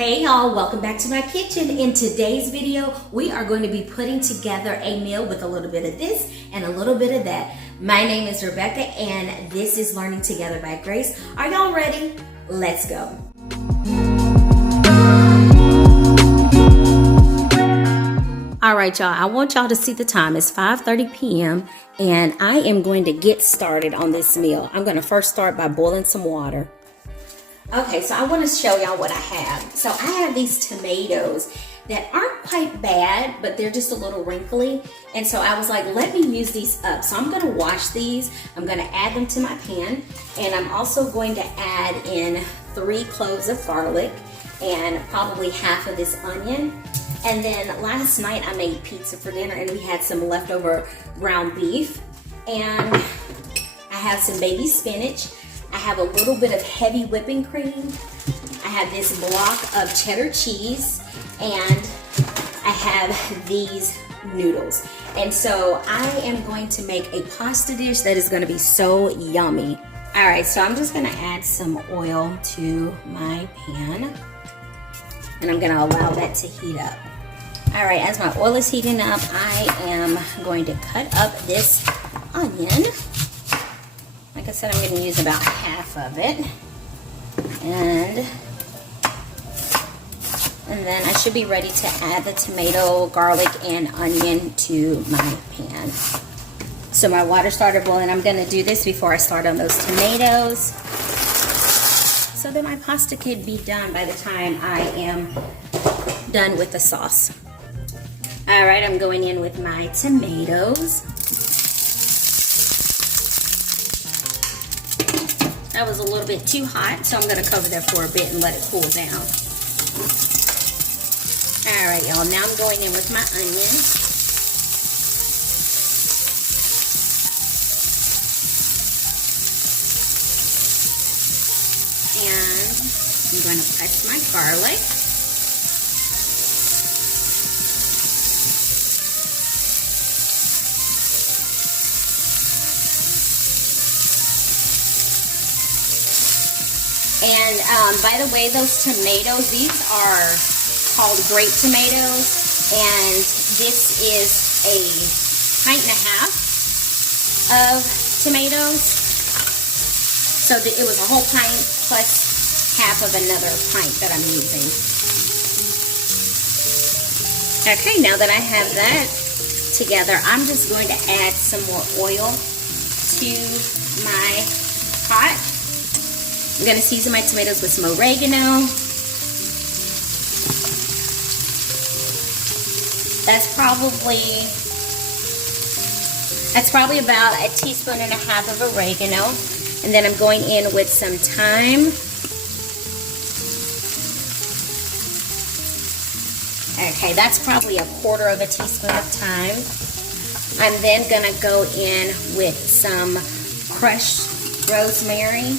Hey y'all, welcome back to my kitchen. In today's video, we are going to be putting together a meal with a little bit of this and a little bit of that. My name is Rebecca and this is Learning Together by Grace. Are y'all ready? Let's go. All right, y'all, I want y'all to see the time. It's 5:30 p.m. and I am going to get started on this meal. I'm going to first start by boiling some water. Okay, so I want to show y'all what I have. So I have these tomatoes that aren't quite bad, but they're just a little wrinkly. And so I was like, let me use these up. So I'm going to wash these. I'm going to add them to my pan. And I'm also going to add in 3 cloves of garlic and probably half of this onion. And then last night I made pizza for dinner and we had some leftover ground beef. And I have some baby spinach. I have a little bit of heavy whipping cream. I have this block of cheddar cheese, and I have these noodles. And so I am going to make a pasta dish that is going to be so yummy. All right, so I'm just going to add some oil to my pan, and I'm going to allow that to heat up. All right, as my oil is heating up, I am going to cut up this onion. Like I said, I'm going to use about half of it. And then I should be ready to add the tomato, garlic, and onion to my pan. So my water started boiling. I'm going to do this before I start on those tomatoes, so that my pasta could be done by the time I am done with the sauce. All right, I'm going in with my tomatoes. That was a little bit too hot, so I'm going to cover that for a bit and let it cool down. All right, y'all. Now I'm going in with my onion. And I'm going to press my garlic. And by the way, those tomatoes, these are called grape tomatoes, and this is a pint and a half of tomatoes. So it was a whole pint plus half of another pint that I'm using. Okay, now that I have that together, I'm just going to add some more oil to my pot. I'm going to season my tomatoes with some oregano. That's probably about a teaspoon and a half of oregano. And then I'm going in with some thyme. Okay, that's probably a quarter of a teaspoon of thyme. I'm then going to go in with some crushed rosemary.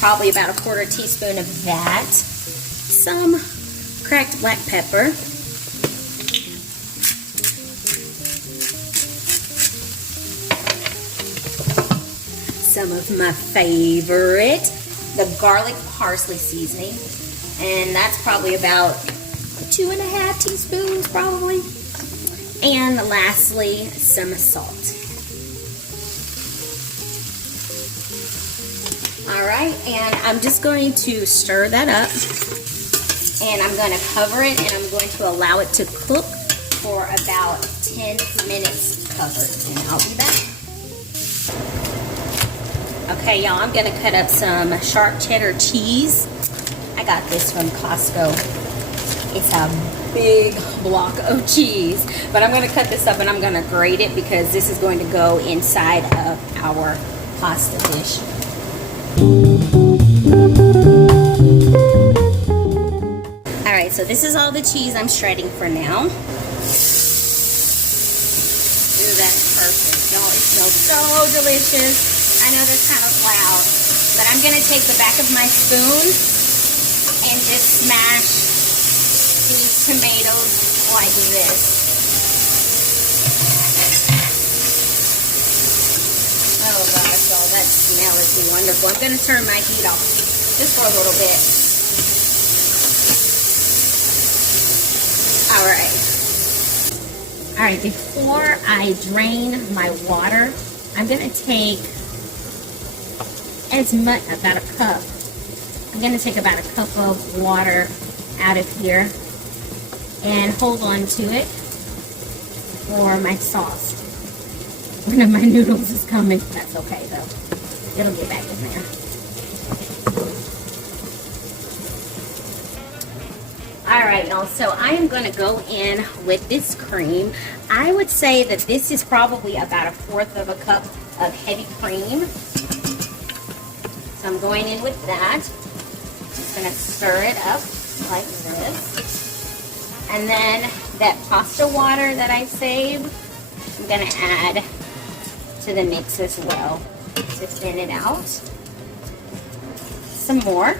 Probably about a quarter teaspoon of that. Some cracked black pepper. Some of my favorite, the garlic parsley seasoning. And that's probably about 2.5 teaspoons probably. And lastly, some salt. All right, and I'm just going to stir that up, and I'm going to cover it, and I'm going to allow it to cook for about 10 minutes covered, and I'll be back. Okay, y'all, I'm going to cut up some sharp cheddar cheese. I got this from Costco. It's a big block of cheese, but I'm going to cut this up, and I'm going to grate it because this is going to go inside of our pasta dish. Alright, so this is all the cheese I'm shredding for now. Ooh, that's perfect. Y'all, it smells so delicious. I know that's kind of loud, but I'm going to take the back of my spoon and just smash these tomatoes like this. Oh gosh, y'all, that smell is wonderful. I'm going to turn my heat off just for a little bit. All right, before I drain my water, I'm gonna take about a cup. I'm gonna take about a cup of water out of here and hold on to it for my sauce. One of my noodles is coming. That's okay though. It'll get back in there. All right, y'all, so I am gonna go in with this cream. I would say that this is probably about 1/4 of a cup of heavy cream. So I'm going in with that. Just gonna stir it up like this. And then that pasta water that I saved, I'm gonna add to the mix as well to thin it out. Some more.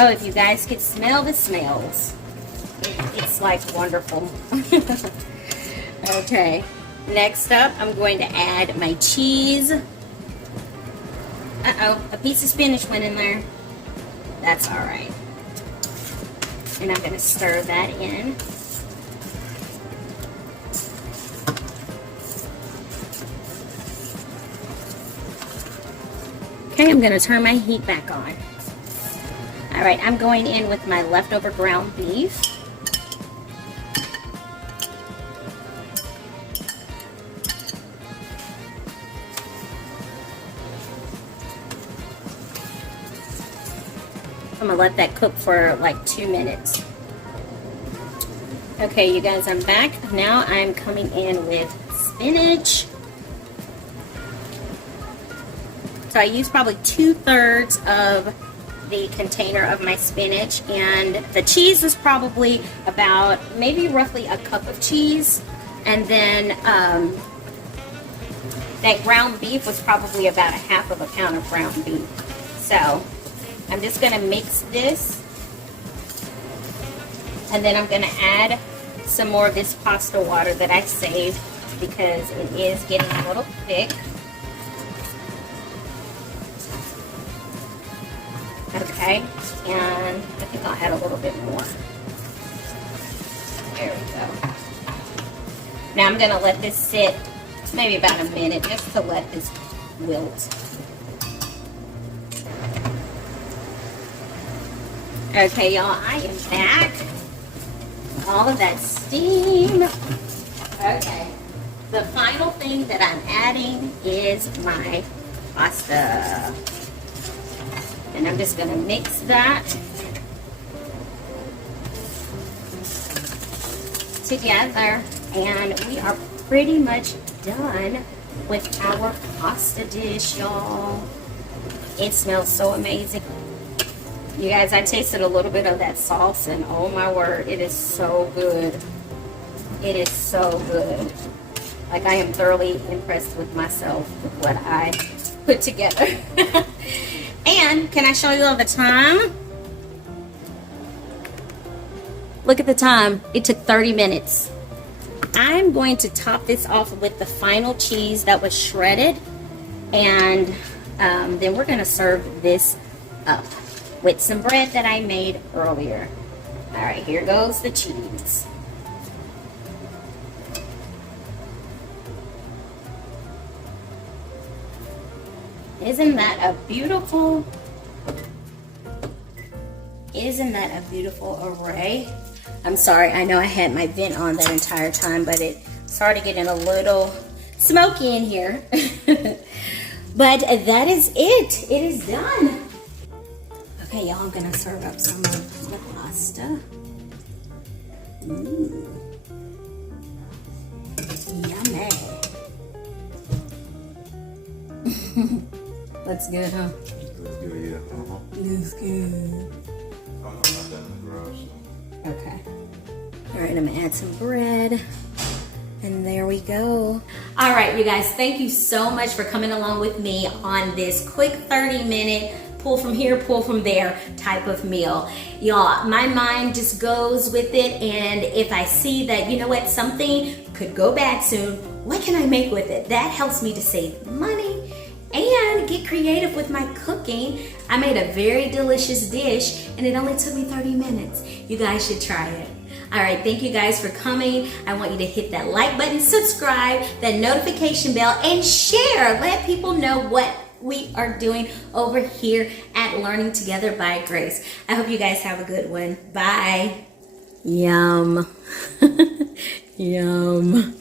Oh, if you guys could smell the smells, it's like wonderful. Okay, next up, I'm going to add my cheese. Uh-oh, a piece of spinach went in there. That's all right. And I'm gonna stir that in. Okay, I'm gonna turn my heat back on. All right, I'm going in with my leftover ground beef. I'm gonna let that cook for like 2 minutes. Okay, you guys, I'm back. Now I'm coming in with spinach. So I used probably 2/3 of the container of my spinach, and the cheese was probably about maybe roughly a cup of cheese, and then that ground beef was probably about 1/2 pound of ground beef. So I'm just gonna mix this, and then I'm gonna add some more of this pasta water that I saved because it is getting a little thick. Okay, and I think I'll add a little bit more. There we go. Now I'm gonna let this sit maybe about a minute just to let this wilt. Okay, y'all, I am back. All of that steam. Okay, the final thing that I'm adding is my pasta. And I'm just going to mix that together, and we are pretty much done with our pasta dish, y'all. It smells so amazing. You guys, I tasted a little bit of that sauce, and oh my word, it is so good. It is so good. Like, I am thoroughly impressed with myself with what I put together. And can I show you all the time? Look at the time. It took 30 minutes. I'm going to top this off with the final cheese that was shredded, and then we're going to serve this up with some bread that I made earlier. All right, here goes the cheese. Isn't that a beautiful array? I'm sorry, I know I had my vent on that entire time, but it started getting a little smoky in here. But that is it. It is done. Okay, y'all, I'm gonna serve up some of the pasta. Yummy. Looks good, huh? Looks good, yeah. Looks good. I'm not done in the garage, so. Okay. All right, I'm gonna add some bread. And there we go. All right, you guys, thank you so much for coming along with me on this quick 30-minute pull from here, pull from there type of meal. Y'all, my mind just goes with it, and if I see that, you know what, something could go bad soon, what can I make with it? That helps me to save money and get creative with my cooking. I made a very delicious dish, and it only took me 30 minutes. You guys should try it. All right, thank you guys for coming. I want you to hit that like button, subscribe, that notification bell, and share. Let people know what we are doing over here at Learning Together by Grace. I hope you guys have a good one. Bye. Yum. Yum.